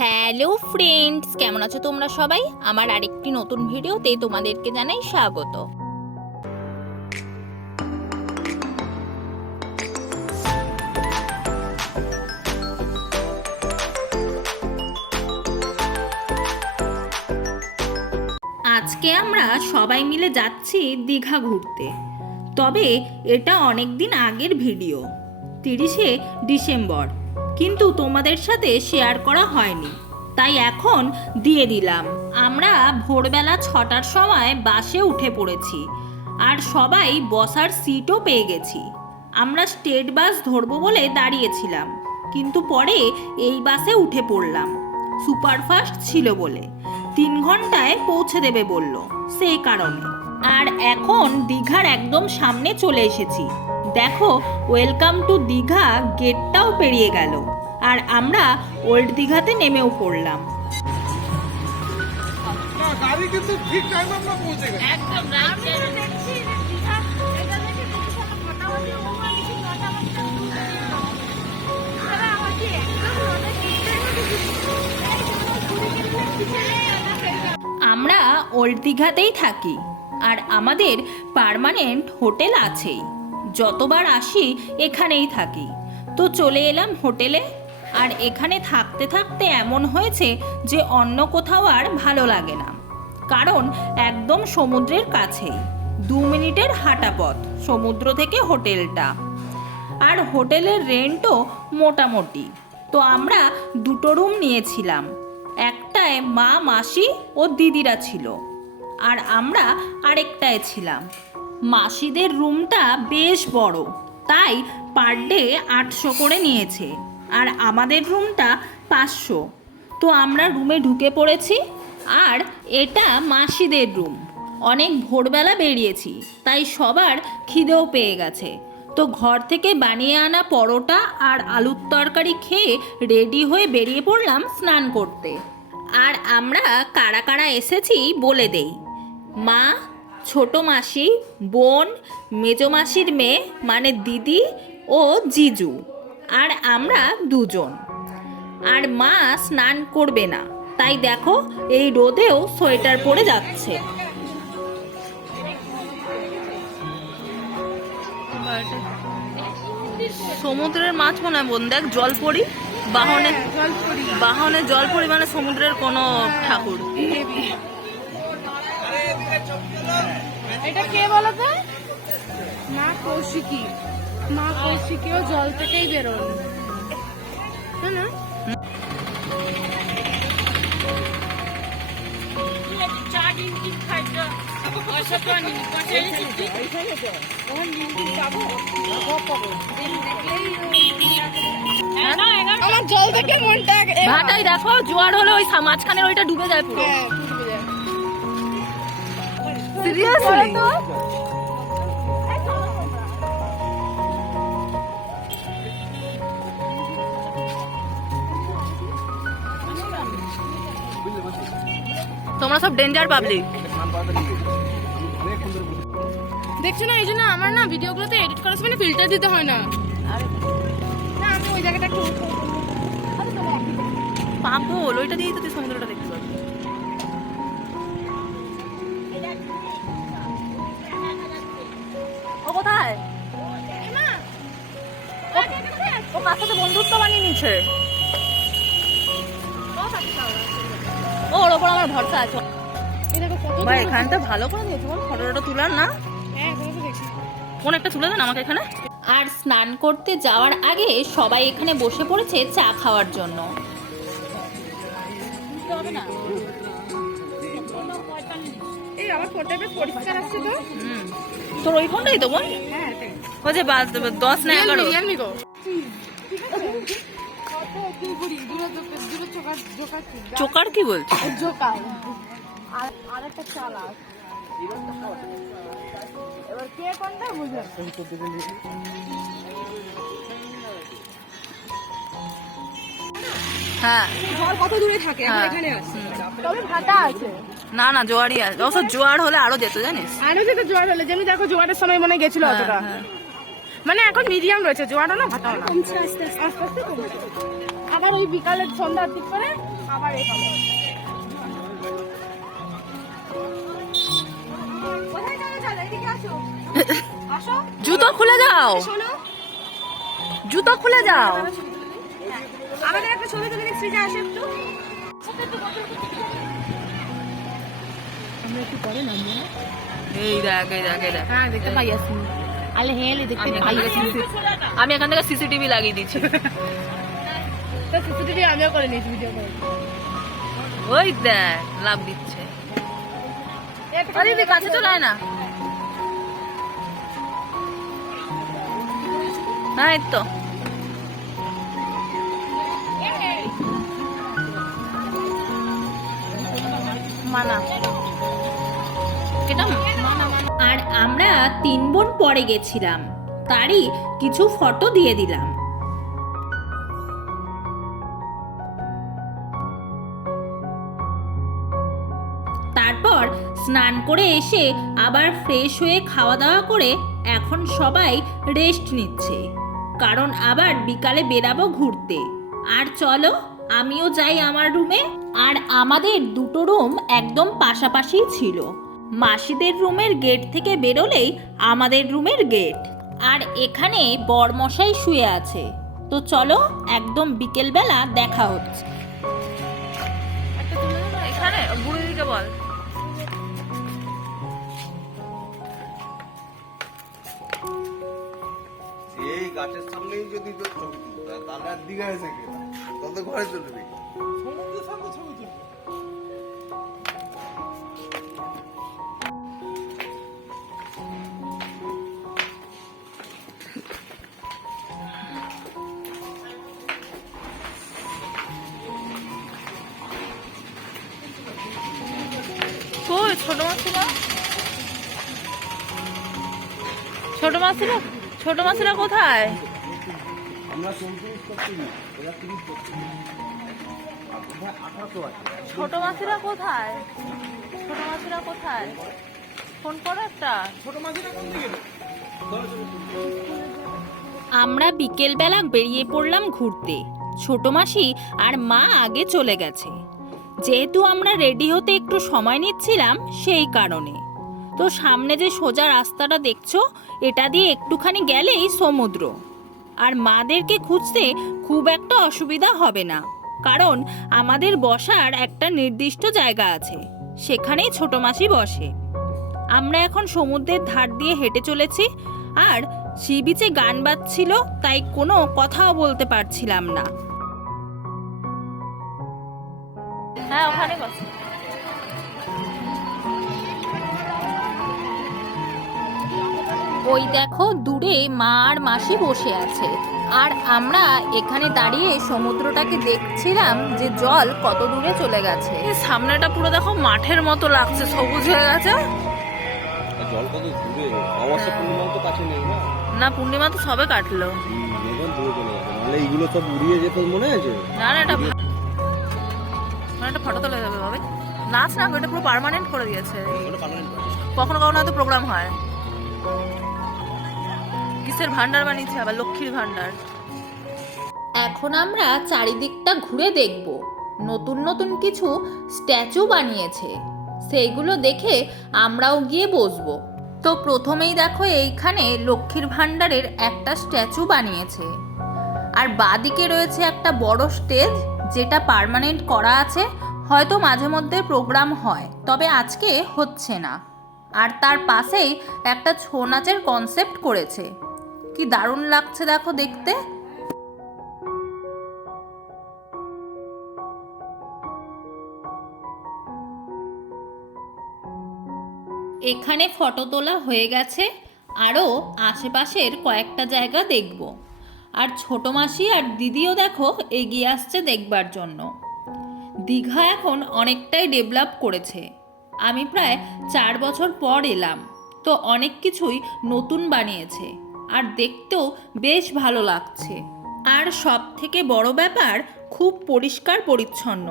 Hello friends, কেমন আছো তোমরা সবাই? আমার আরেকটি নতুন ভিডিওতে তোমাদেরকে জানাই স্বাগত। আজকে আমরা সবাই মিলে যাচ্ছি দীঘা ঘুরতে। তবে এটা অনেক দিন আগের ভিডিও, 30শে ডিসেম্বর, কিন্তু তোমাদের সাথে শেয়ার করা হয়নি, তাই এখন দিয়ে দিলাম। আমরা ভোরবেলা 6টার সময় বাসে উঠে পড়েছি আর সবাই বসার সিটও পেয়ে গেছি। আমরা স্টেট বাস ধরবো বলে দাঁড়িয়েছিলাম, কিন্তু পরে এই বাসে উঠে পড়লাম। সুপারফাস্ট ছিল বলে 3 ঘন্টায় পৌঁছে দেবে বলল, সেই কারণে। আর এখন দীঘার একদম সামনে চলে এসেছি। দেখো, ওয়েলকাম টু দীঘা গেটটাও পেরিয়ে গেল আর আমরা ওল্ড দীঘাতে নেমেও পড়লাম। গাড়ি কিন্তু ঠিক টাইমে আমরা পৌঁছে গেছি। একদম রাইট। আমরা ওল্ড দীঘাতেই থাকি আর আমাদের পার্মানেন্ট হোটেল আছেই। যতবার আসি এখানেই থাকি। তো চলে এলাম হোটেলে, আর এখানে থাকতে থাকতে এমন হয়েছে যে অন্য কোথাও আর ভালো লাগে না, কারণ একদম সমুদ্রের কাছেই, 2 মিনিটের হাঁটা পথ সমুদ্র থেকে হোটেলটা। আর হোটেলের রেন্টও মোটামুটি। তো আমরা 2টো রুম নিয়েছিলাম, একটায় মা, মাসি ও দিদিরা ছিল, আর আমরা আরেকটায় ছিলাম। মাসিদের রুমটা বেশ বড়, তাই পার ডে 800 করে নিয়েছে, আর আমাদের রুমটা 500। তো আমরা রুমে ঢুকে পড়েছি, আর এটা মাসিদের রুম। অনেক ভোরবেলা বেরিয়েছি, তাই সবার খিদেও পেয়ে গেছে। তো ঘর থেকে বানিয়ে আনা পরোটা আর আলুর তরকারি খেয়ে রেডি হয়ে বেরিয়ে পড়লাম স্নান করতে। আর আমরা কারা কারা এসেছি বলে দেই। মা, ছোট মাসি, বোন, মেজো মাসির মেয়ে মানে দিদি ও জিজু, আর আমরা 2 জন। আর মা স্নান করবে না, তাই দেখো এই রোদেও সোয়েটার পরে যাচ্ছে। সমুদ্রের মাছ মনে হয় বোন, দেখ জলপরি, বাহনে বাহনে জলপরি মানে সমুদ্রের কোনো ঠাকুর। এটা কে বলো তো? মা কৌশিকী। মা কৌশিকীও জল থেকেই বেরোন, তাই না? আমার জল থেকে মনটা ভাটাই দেখো, জোয়ার হলে ওই মাঝখানে ওইটা ডুবে যায় পুরো। সিরিয়াসলি তোমরা সব ডেঞ্জার পাবলিক। দেখছো না, এই জন্য আমার না ভিডিওগুলোতে এডিট করার সময় ফিল্টার দিতে হয় না। না, আমি ওই জায়গাটা একটু পাগল, ওইটা দিয়েই তো তুই সমুদ্রটা দেখতে পাবি। ও কোথায়? ও কার সাথে বন্ধুত্ব বানিয়ে নিচ্ছে। ও ওর ওপর আমার ভরসা আছে। ভাই এখানটা ভালো করে দিয়েছে, ফটোটা তুলার না? কোন একটা তুলে দেন আমাকে এখানে। আর স্নান করতে যাওয়ার আগে সবাই এখানে বসে পড়েছে চা খাওয়ার জন্য। এই আমার ফোনটা বেশ পরিষ্কার আছে তো। তোর ওই ফোনটাই তো বোন? হ্যাঁ, ও যে 10 না 11। রিয়েলমি গো। চোকার কি বলছিস? জোকার আর একটা চালা। এবার কে কোনটা বুঝে? হ্যাঁ ঘর কত দূরে থাকে? হ্যাঁ। এখানে আছে, তবে ভাটা আছে। না না, জোয়ারই আছে। অবশ্য জোয়ার হলে আরো যেত, জানিস? আরো যেটা জোয়ার হলে, যেমনি দেখো জোয়ারের সময় মনে গেছিল অতটা। হ্যাঁ। মানে এখন মিডিয়াম রয়েছে, জোয়ারও না ভাটাও না, আস্তে আস্তে কমছে। আবার ওই বিকালের সন্ধ্যার দিক করে জুতো খুলে যাও, জুতো খুলে যাও। আমাদের একটা ছবি তুলে দেখছি যে আসে একটু এই দেখ, এই দেখ, এই দেখ। হ্যাঁ দেখতে পাই আসি আলে হেলে দেখতে পাই আসি আমি এখান থেকে সিসিটিভি লাগিয়ে দিচ্ছি। তো সিসিটিভি আমিও করে নিয়েছি ভিডিও করে ওই দেখ লাভ দিচ্ছে। আরে দিদি কাছে চলে আয় না। হ্যাঁ এই তো মানা এটা আর আমরা 3 বোন পরে গেছিলাম, তারই কিছু ফটো দিয়ে দিলাম। তারপর স্নান করে এসে আবার ফ্রেশ হয়ে খাওয়া দাওয়া করে এখন সবাই রেস্ট নিচ্ছে, কারণ আবার বিকালে বেরাবো ঘুরতে। আর চলো আমিও যাই আমার রুমে। আর আমাদের দুটো রুম একদম পাশাপাশি ছিল, মাসিদের রুমের গেট থেকে বেরোলেই আমাদের রুমের গেট। আর এখানে বরমশাই শুয়ে আছে। তো চলো একদম বিকেলবেলা দেখা হচ্ছে। এখানে ঘুরে দিতে বল। এই গাছের সামনেই যদি তোর ছবি তুলতে তাহলে আর দিঘা এসে গেল তত ঘরে চলে যাবে। সমুদ্রের সামনে ছবি তুলবে। কই ছোট মাসিরা, ছোট মাসিরা, ছোট মাসিরা কোথায়? আমরা 34 করছি না, ওরা 30 করছে। আর 1800 আছে। ছোট মাসিরা কোথায়? ছোট মাসিরা কোথায়? ফোন করো একটা। ছোট মাঝিরা কোন দিকে? আমরা বিকেলবেলা বেরিয়ে পড়লাম ঘুরতে। ছোট মাসি আর মা আগে চলে গেছে, যেহেতু আমরা রেডি হতে একটু সময় নিচ্ছিলাম সেই কারণে। তো সামনে যে সোজা রাস্তাটা দেখছো, এটা দিয়ে একটুখানি গেলেই সমুদ্র। আর মাদেরকে খুঁজতে খুব একটা অসুবিধা হবে না, কারণ আমাদের বসার একটা নির্দিষ্ট জায়গা আছে, সেখানেই ছোট মাসি বসে। আমরা এখন সমুদ্রের ধার দিয়ে হেঁটে চলেছি, আর সি বিচে গান বাজছিল, তাই কোনো কথাও বলতে পারছিলাম না। হ্যাঁ ওখানে বস। ওই দেখো দূরে মা আর মাসি বসে আছে, আর আমরা এখানে দাঁড়িয়ে সমুদ্রটাকে দেখছিলাম যে জল কত দূরে চলে গেছে। এই সামনেটা পুরো দেখো মাঠের মতো লাগছে, সবুজ হয়ে গেছে। জল কত দূরে, অমাবস্যা পূর্ণিমা তো কাছে নেই না। না পূর্ণিমা তো সবে কাটলো। এখন দূরে চলে যাবে, নাহলে এইগুলো সব উড়িয়ে যেত মনে আছে। না না এটা একটা ফটো তোলা যাবে বাবা। নাচ না এটা পুরো পার্মানেন্ট করে দিয়েছে। কখনো কখনো হয়তো প্রোগ্রাম হয়। কিসের ভান্ডার বানিয়েছে আবার, লক্ষ্মীর ভান্ডার। এখন আমরা চারিদিকটা ঘুরে দেখব। নতুন নতুন কিছু স্ট্যাচু বানিয়েছে, সেইগুলো দেখে আমরাও গিয়ে বসবো। তো প্রথমেই দেখো এইখানে লক্ষ্মীর ভান্ডারের একটা স্ট্যাচু বানিয়েছে, আর বাদিকে রয়েছে একটা বড় স্টেজ, যেটা পার্মানেন্ট করা আছে। হয়তো মাঝে মধ্যে প্রোগ্রাম হয়, তবে আজকে হচ্ছে না। আর তার পাশেই একটা ছৌ নাচের কনসেপ্ট করেছে, কি দারুণ লাগছে দেখো দেখতে। এখানে ফটো তোলা হয়ে গেছে, আরও আশেপাশের কয়েকটা জায়গা দেখব। আর ছোট মাসি আর দিদিও দেখো এগিয়ে আসছে দেখবার জন্য। দীঘা এখন অনেকটাই ডেভেলপ করেছে। আমি প্রায় 4 বছর পর এলাম, তো অনেক কিছুই নতুন বানিয়েছে, আর দেখতেও বেশ ভালো লাগছে। আর সব থেকে বড় ব্যাপার, খুব পরিষ্কার পরিচ্ছন্ন।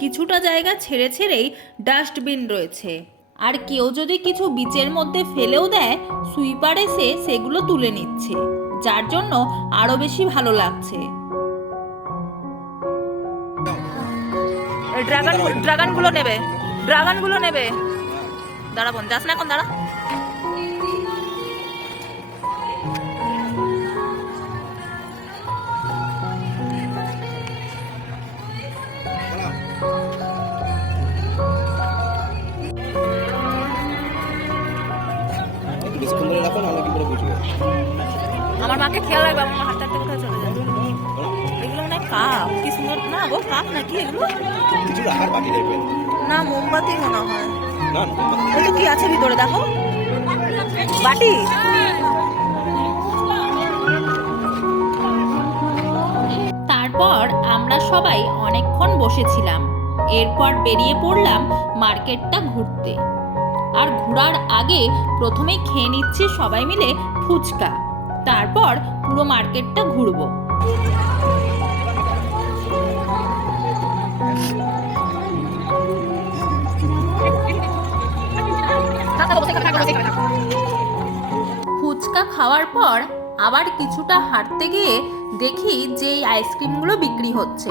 কিছুটা জায়গা ছেড়ে ছেড়েই ডাস্টবিন রয়েছে, আর কেউ যদি কিছু বিচের মধ্যে ফেলেও দেয়, সুইপার এসে সেগুলো তুলে নিচ্ছে, যার জন্য আরও বেশি ভালো লাগছে। ওই ড্রাগনগুলো নেবে। দাঁড়া বোন, যাস না এখন, দাঁড়া। বেশিক্ষণ ধরে রাখো না, আমরা কি করে বুঝবো? আমার মাকে খেয়াল রাখবে, আমার মা হাঁটতে হাঁটতে কোথায় চলে যাবে। এগুলো মনে হয় কাপ, কি সুন্দর না গো, কাপ নাকি এগুলো? কিছু রাখার বাটি দেখবেন না, মোমবাতি মনে হয়। না? ওই তো কি আছে ভিতরে, দেখো, বাটি। তারপর আমরা সবাই অনেকক্ষণ বসেছিলাম। এরপর বেরিয়ে পড়লাম মার্কেটটা ঘুরতে। আর ঘোরার আগে প্রথমে খেয়ে নিচ্ছি সবাই মিলে ফুচকা, তারপর পুরো মার্কেটটা ঘুরবো। ফুচকা খাওয়ার পর আবার কিছুটা হাঁটতে গিয়ে দেখি যে এই আইসক্রিমগুলো বিক্রি হচ্ছে।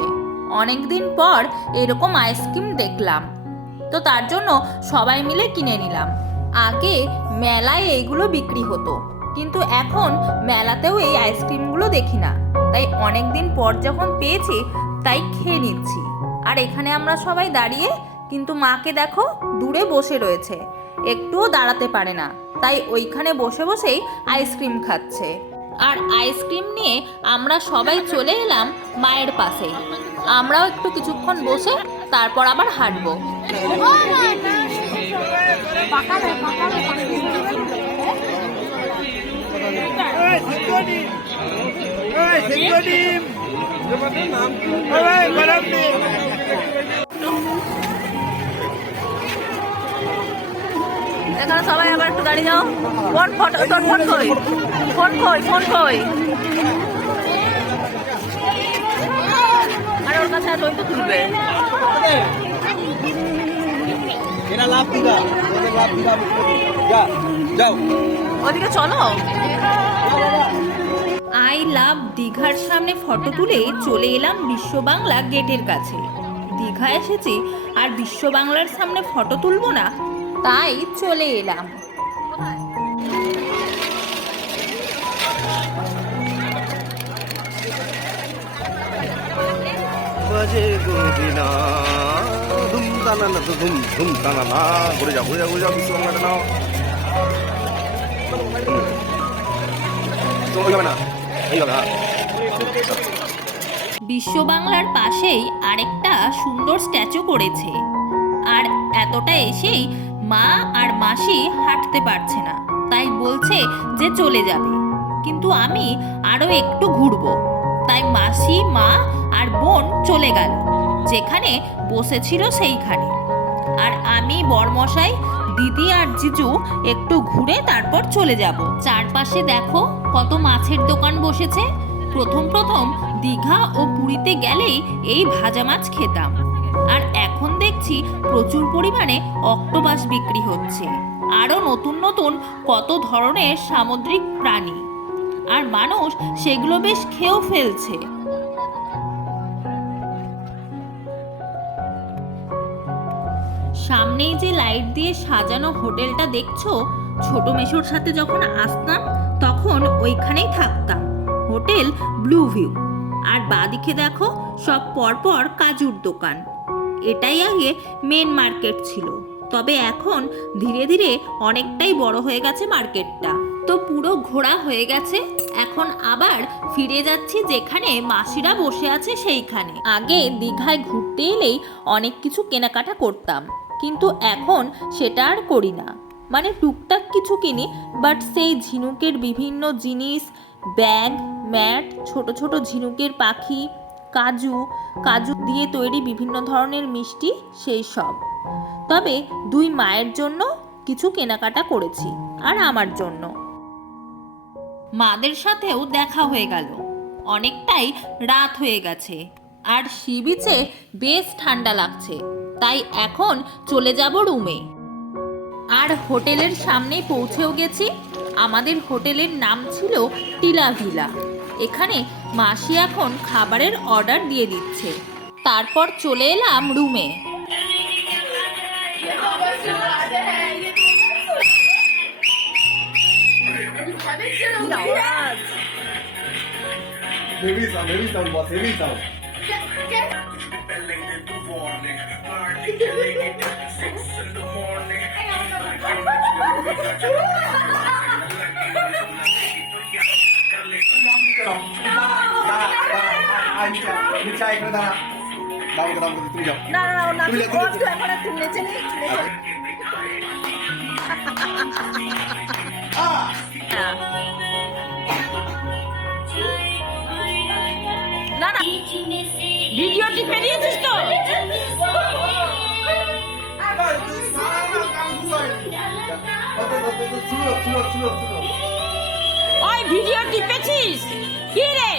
অনেকদিন পর এরকম আইসক্রিম দেখলাম, তো তার জন্য সবাই মিলে কিনে নিলাম। আগে মেলায় এইগুলো বিক্রি হতো, কিন্তু এখন মেলাতেও এই আইসক্রিমগুলো দেখি না। তাই অনেকদিন পর যখন পেয়েছি তাই খেয়ে নিচ্ছি। আর এখানে আমরা সবাই দাঁড়িয়ে, কিন্তু মাকে দেখো দূরে বসে রয়েছে, একটুও দাঁড়াতে পারে না, তাই ওইখানে বসে বসেই আইসক্রিম খাচ্ছে। আর আইসক্রিম নিয়ে আমরা সবাই চলে এলাম মায়ের পাশে। আমরাও একটু কিছুক্ষণ বসে তারপর আবার হাঁটবো। এখানে সবাই আবার একটু দাঁড়িয়ে যাও। ফোন কই। আর ওর কাছে আর ওই তো তুলবে। এরা লাভ দিবা, ওদের লাভ দিবা। যাও ওদিকে চলো। আই লাভ দীঘার সামনে ফটো তুলে চলে এলাম বিশ্ব বাংলা গেটের কাছে। দীঘা এসেছি আর বিশ্ব বাংলার সামনে ফটো তুলবো না, তাই চলে এলাম। বাজে গোদিনা ধুম টানা তো ধুম টানা না, ঘুরে যাও বিশ্ব বাংলাটা নাও। যাবে না, এইভাবে। বিশ্ব বাংলার পাশেই আরেকটা সুন্দর স্ট্যাচু করেছে। আর এতটা এসেই মা আর মাসি হাঁটতে পারছে না, তাই বলছে যে চলে যাবে, কিন্তু আমি আরো একটু ঘুরবো। তাই মাসি, মা আর বোন চলে গেল যেখানে বসেছিল সেইখানে। আর আমি, বরমশাই, দিদি আর জিজু একটু ঘুরে তারপর চলে যাব। চারপাশে দেখো কত মাছের দোকান বসেছে। প্রথম দীঘা ও পুরীতে গেলেই এই ভাজা মাছ খেতাম, আর এখন দেখছি প্রচুর পরিমাণে অক্টোপাস বিক্রি হচ্ছে। আরও নতুন কত ধরনের সামুদ্রিক প্রাণী, আর মানুষ সেগুলো বেশ খেয়েও ফেলছে। সামনেই যে লাইট দিয়ে সাজানো হোটেলটা দেখছো, ছোট মেশোর সাথে যখন আসতাম তখন ওইখানেই থাকতাম, হোটেল ব্লু ভিউ। আর বাঁদিকে দেখো সব পরপর কাজুর দোকান। এটাই আগে মেন মার্কেট ছিল, তবে এখন ধীরে ধীরে অনেকটাই বড় হয়ে গেছে মার্কেটটা। তো পুরো ঘোরা হয়ে গেছে, এখন আবার ফিরে যাচ্ছি যেখানে মাসিরা বসে আছে সেইখানে। আগে দীঘায় ঘুরতে এলেই অনেক কিছু কেনাকাটা করতাম, কিন্তু এখন সেটা আর করি না। মানে টুকটাক কিছু কিনি, বাট সেই ঝিনুকের বিভিন্ন জিনিস, ব্যাগ, ম্যাট, ছোট ছোট ঝিনুকের পাখি, কাজু দিয়ে তৈরি বিভিন্ন ধরনের মিষ্টি, সেই সব। তবে দুই মায়ের জন্য কিছু কেনাকাটা করেছি, আর আমার জন্য। মাদের সাথেও দেখা হয়ে গেল। অনেকটাই রাত হয়ে গেছে, আর সি বিচে বেশ ঠান্ডা লাগছে, তাই এখন চলে যাব রুমে। আর হোটেলের সামনে পৌঁছেও গেছি। আমাদের হোটেলের নাম ছিল টিলা ভিলা। এখানে মাসি এখন খাবারের অর্ডার দিয়ে দিচ্ছে। তারপর চলে এলাম রুমে। হেভি সাউন্ড বস, হেভি সাউন্ড। তুমি যাও। না না না, তুমি যাও, তুমি যাও। এখন একটু নেচে নি। না না, ভিডিও টিপে দিয়েছিস তো? ওই ভিডিও টিপেছিস কি রে?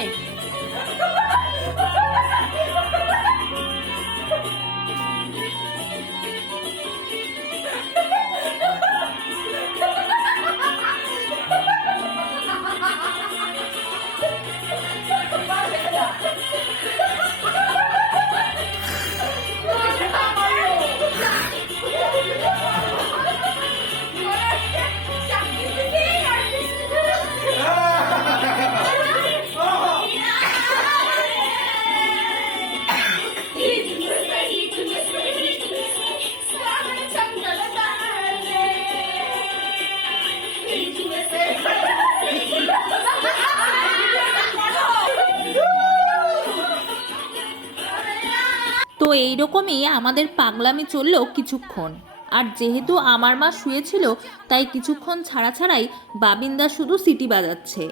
তো এইরকমই আমাদের পাগলামি চললো কিছুক্ষণ। আর যেহেতু আমার মা শুয়েছিল তাই কিছুক্ষণ ছাড়া ছাড়াই বাবিনদা শুধু সিটি বাজাচ্ছে।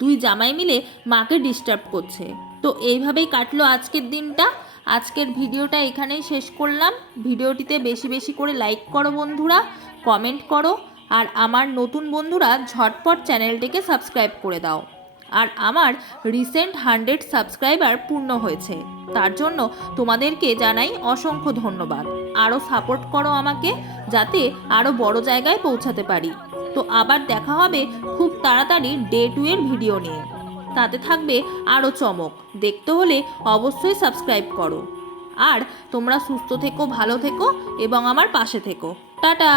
দুই জামাই মিলে মাকে ডিস্টার্ব করছে। তো এইভাবেই কাটলো আজকের দিনটা। আজকের ভিডিওটা এখানেই শেষ করলাম। ভিডিওটিতে বেশি বেশি করে লাইক করো বন্ধুরা, কমেন্ট করো, আর আমার নতুন বন্ধুরা ঝটপট চ্যানেলটিকে সাবস্ক্রাইব করে দাও। আর আমার রিসেন্ট 100 সাবস্ক্রাইবার পূর্ণ হয়েছে, তার জন্য তোমাদেরকে জানাই অসংখ্য ধন্যবাদ। আরও সাপোর্ট করো আমাকে, যাতে আরও বড় জায়গায় পৌঁছাতে পারি। তো আবার দেখা হবে খুব তাড়াতাড়ি ডে 2 এর ভিডিও নিয়ে। তাতে থাকবে আরও চমক। দেখতে হলে অবশ্যই সাবস্ক্রাইব করো। আর তোমরা সুস্থ থেকো, ভালো থেকো এবং আমার পাশে থেকো। টাটা।